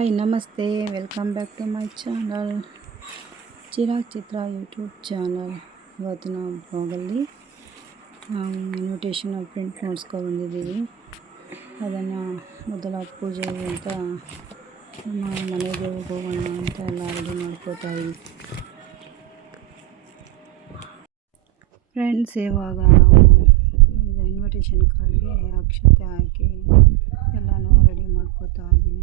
Hi ನಮಸ್ತೆ, welcome back to my channel Chirag Chitra YouTube channel. ಇವತ್ತಿನ ಬ್ಲಾಗಲ್ಲಿ ನಾವು ಇನ್ವಿಟೇಷನ್ ಪ್ರಿಂಟ್ ಮಾಡಿಸ್ಕೊಂಡು ಅದನ್ನು ಮೊದಲ ಪೂಜೆಗೆ ಅಂತ ನಮ್ಮ ಮನೆ ದೇವ್ರಿಗೆ ಹೋಗೋಣ ಅಂತ ಎಲ್ಲ ರೆಡಿ ಮಾಡ್ಕೋತಾ ಇದ್ದೀವಿ ಫ್ರೆಂಡ್ಸ್. ಇವಾಗ ನಾವು ಇನ್ವಿಟೇಷನ್ ಕಾರ್ಡ್ಗೆ ಅಕ್ಷತೆ ಹಾಕಿ ಎಲ್ಲನೂ ರೆಡಿ ಮಾಡ್ಕೋತಾ ಇದ್ದೀವಿ.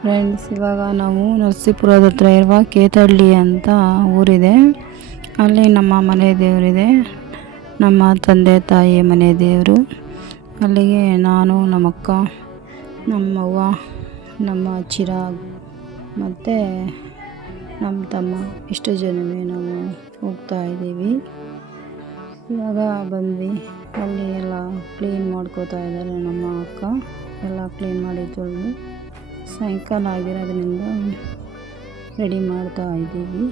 ಫ್ರೆಂಡ್ಸ್, ಇವಾಗ ನಾವು ನರಸೀಪುರದ ಹತ್ರ ಇರುವ ಕೇತಳ್ಳಿ ಅಂತ ಊರಿದೆ. ಅಲ್ಲಿ ನಮ್ಮ ಮನೆ ದೇವರಿದೆ, ನಮ್ಮ ತಂದೆ ತಾಯಿ ಮನೆ ದೇವರು. ಅಲ್ಲಿಗೆ ನಾನು, ನಮ್ಮಕ್ಕ, ನಮ್ಮವ್ವ, ನಮ್ಮ ಚಿರಾಗ್ ಮತ್ತು ನಮ್ಮ ತಮ್ಮ ಇಷ್ಟು ಜನವೇ ನಾವು ಹೋಗ್ತಾ ಇದ್ದೀವಿ. ಇವಾಗ ಬಂದ್ವಿ. ಅಲ್ಲಿ ಎಲ್ಲ ಕ್ಲೀನ್ ಮಾಡ್ಕೋತಾ ಇದ್ದಾರೆ ನಮ್ಮ ಅಕ್ಕ. ಎಲ್ಲ ಕ್ಲೀನ್ ಮಾಡಿ ತೊಳೆದು ಸಾಯಂಕಾಲ ಆಗಿರೋದ್ರಿಂದ ರೆಡಿ ಮಾಡ್ತಾ ಇದ್ದೀವಿ.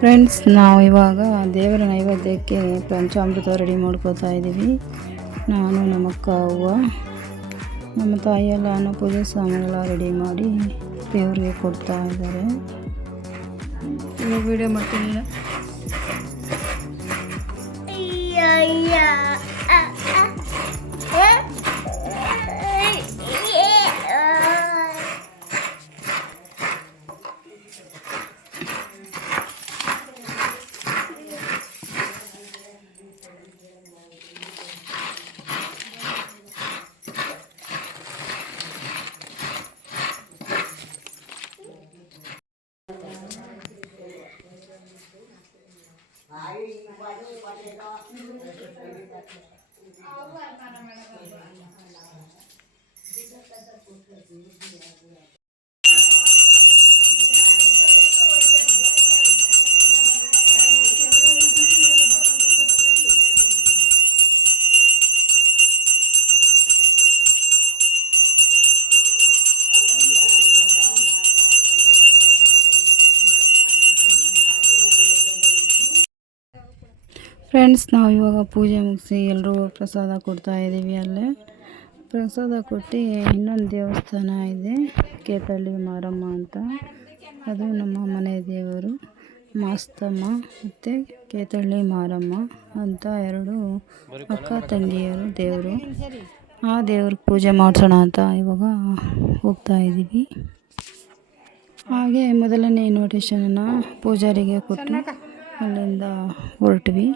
ಫ್ರೆಂಡ್ಸ್, ನಾವು ಇವಾಗ ದೇವರ ನೈವೇದ್ಯಕ್ಕೆ ಪಂಚಾಮೃತ ರೆಡಿ ಮಾಡ್ಕೋತಾ ಇದ್ದೀವಿ. ನಾನು, ನಮ್ಮಕ್ಕ, ಅವ್ವ, ನಮ್ಮ ತಾಯಿಯೆಲ್ಲ ಪೂಜೆ ಸಾಮಾನೆಲ್ಲ ರೆಡಿ ಮಾಡಿ ದೇವರಿಗೆ ಕೊಡ್ತಾ ಇದ್ದಾರೆ. ವಿಡಿಯೋ ಮಾಡ್ತೀನಿ. ಫ್ರೆಂಡ್ಸ್, ನಾವು ಇವಾಗ ಪೂಜೆ ಮುಗಿಸಿ ಎಲ್ಲರೂ ಪ್ರಸಾದ ಕೊಡ್ತಾ ಇದ್ದೀವಿ. ಅಲ್ಲೇ ಪ್ರಸಾದ ಕೊಟ್ಟು ಇನ್ನೊಂದು ದೇವಸ್ಥಾನ ಇದೆ, ಕೇತಳ್ಳಿ ಮಾರಮ್ಮ ಅಂತ. ಅದು ನಮ್ಮ ಮನೆ ದೇವರು ಮಾಸ್ತಮ್ಮ ಮತ್ತು ಕೇತಳ್ಳಿ ಮಾರಮ್ಮ ಅಂತ ಎರಡು ಅಕ್ಕ ತಂಗಿಯರು ದೇವರು. ಆ ದೇವ್ರಿಗೆ ಪೂಜೆ ಮಾಡಿಸೋಣ ಅಂತ ಇವಾಗ ಹೋಗ್ತಾ ಇದ್ದೀವಿ. ಹಾಗೆ ಮೊದಲನೇ ಇನ್ವಿಟೇಷನನ್ನು ಪೂಜಾರಿಗೆ ಕೊಟ್ಟು ಅಲ್ಲಿಂದ ಹೊರಟ್ವಿ.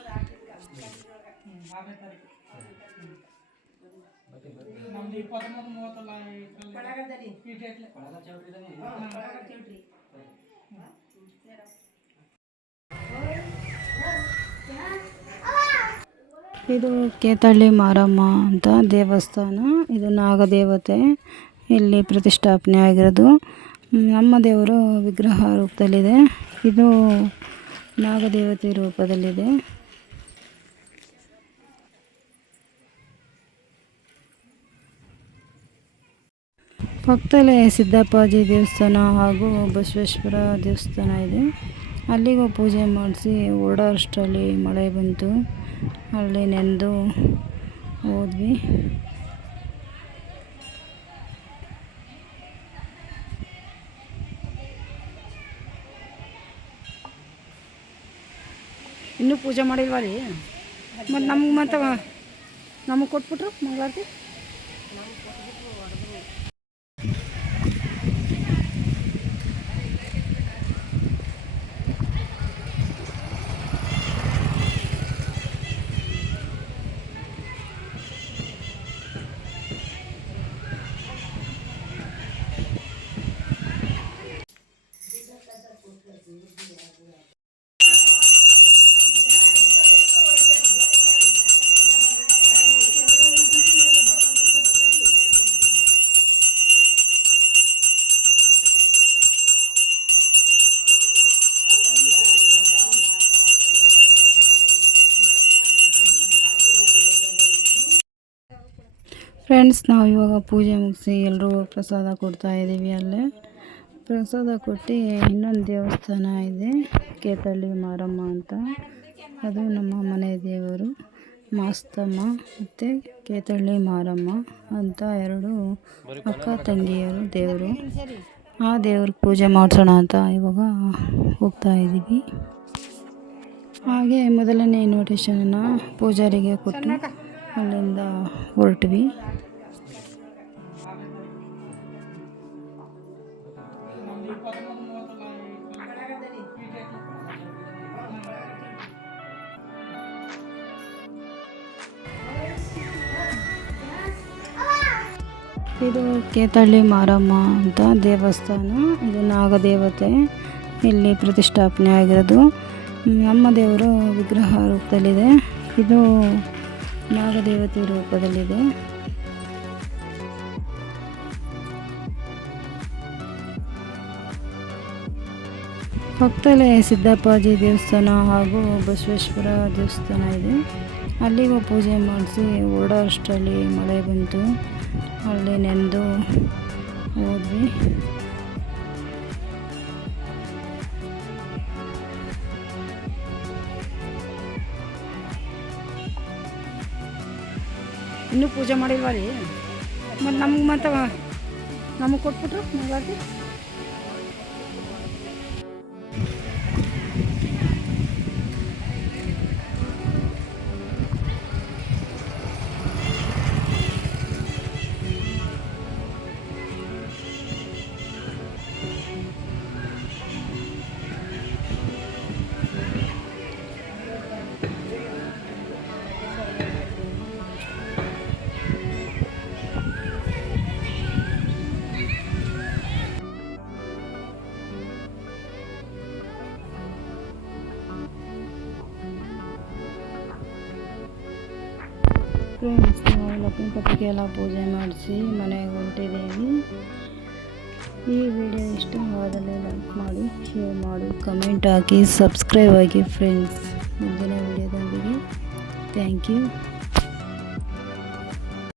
ಇದು ಕೇತಳ್ಳಿ ಮಾರಮ್ಮ ಅಂತ ದೇವಸ್ಥಾನ. ಇದು ನಾಗದೇವತೆ ಇಲ್ಲಿ ಪ್ರತಿಷ್ಠಾಪನೆ ಆಗಿರೋದು. ನಮ್ಮ ದೇವರು ವಿಗ್ರಹ ರೂಪದಲ್ಲಿದೆ, ಇದು ನಾಗದೇವತೆ ರೂಪದಲ್ಲಿದೆ. ಪಕ್ಕದಲ್ಲೇ ಸಿದ್ದಪ್ಪಾಜಿ ದೇವಸ್ಥಾನ ಹಾಗೂ ಬಸವೇಶ್ವರ ದೇವಸ್ಥಾನ ಇದೆ. ಅಲ್ಲಿಗೂ ಪೂಜೆ ಮಾಡಿಸಿ ಹೊರಡೋಷ್ಟರಲ್ಲಿ ಮಳೆ ಬಂತು. ಅಲ್ಲಿ ನೆಂದು ಹೋದ್ವಿ. ಇನ್ನೂ ಪೂಜೆ ಮಾಡಿಲ್ವ ರೀ? ಮತ್ತು ನಮಗೆ ಕೊಟ್ಬಿಟ್ರು ಮಂಗಳಾರತಿ. ಫ್ರೆಂಡ್ಸ್, ನಾವು ಇವಾಗ ಪೂಜೆ ಮುಗಿಸಿ ಎಲ್ಲರೂ ಪ್ರಸಾದ ಕೊಡ್ತಾ ಇದ್ದೀವಿ. ಅಲ್ಲೇ ಪ್ರಸಾದ ಕೊಟ್ಟು ಇನ್ನೊಂದು ದೇವಸ್ಥಾನ ಇದೆ, ಕೇತಳ್ಳಿ ಮಾರಮ್ಮ ಅಂತ. ಅದು ನಮ್ಮ ಮನೆ ದೇವರು ಮಾಸ್ತಮ್ಮ ಮತ್ತು ಕೇತಳ್ಳಿ ಮಾರಮ್ಮ ಅಂತ ಎರಡು ಅಕ್ಕ ತಂಗಿಯರು ದೇವರು. ಆ ದೇವ್ರಿಗೆ ಪೂಜೆ ಮಾಡಿಸೋಣ ಅಂತ ಇವಾಗ ಹೋಗ್ತಾ ಇದ್ದೀವಿ. ಹಾಗೆ ಮೊದಲನೇ ಇನ್ವಿಟೇಷನನ್ನು ಪೂಜಾರಿಗೆ ಕೊಟ್ಟು ಅಲ್ಲಿಂದ ಹೊರಟ್ವಿ. ಇದು ಕೇತಳ್ಳಿ ಮಾರಮ್ಮ ಅಂತ ದೇವಸ್ಥಾನ. ಇದು ನಾಗದೇವತೆ ಇಲ್ಲಿ ಪ್ರತಿಷ್ಠಾಪನೆ ಆಗಿರೋದು. ನಮ್ಮ ದೇವರು ವಿಗ್ರಹ ರೂಪದಲ್ಲಿದೆ, ಇದು ನಾಗದೇವತೆ ರೂಪದಲ್ಲಿದೆ. ಪಕ್ಕದಲ್ಲೇ ಸಿದ್ದಪ್ಪಾಜಿ ದೇವಸ್ಥಾನ ಹಾಗೂ ಬಸವೇಶ್ವರ ದೇವಸ್ಥಾನ ಇದೆ. ಅಲ್ಲಿಗೂ ಪೂಜೆ ಮಾಡಿಸಿ ಹೊರಡೋಷ್ಟರಲ್ಲಿ ಮಳೆ ಬಂತು. ಅಲ್ಲಿ ನೆಂದು ಹೋದ್ವಿ. ಇನ್ನೂ ಪೂಜೆ ಮಾಡಿಲ್ವ ರೀ? ಮತ್ತು ನಮಗೆ ಕೊಟ್ಬಿಟ್ರು ಮಂಗಳಾರತಿ. ಫ್ರೆಂಡ್ಸ್, ನಾವು ಲಕ್ಷ್ಮೀ ಪತಿಗೆಲ್ಲ ಪೂಜೆ ಮಾಡಿಸಿ ಮನೆಗೆ ಹೊರಟಿದ್ದೀವಿ. ಈ ವಿಡಿಯೋ ಇಷ್ಟವಾದಲ್ಲಿ ಲೈಕ್ ಮಾಡಿ, ಶೇರ್ ಮಾಡಿ, ಕಮೆಂಟ್ ಹಾಕಿ, ಸಬ್ಸ್ಕ್ರೈಬ್ ಆಗಿ ಫ್ರೆಂಡ್ಸ್. ಮುಂದಿನ ವಿಡಿಯೋದೊಂದಿಗೆ ಥ್ಯಾಂಕ್ ಯು.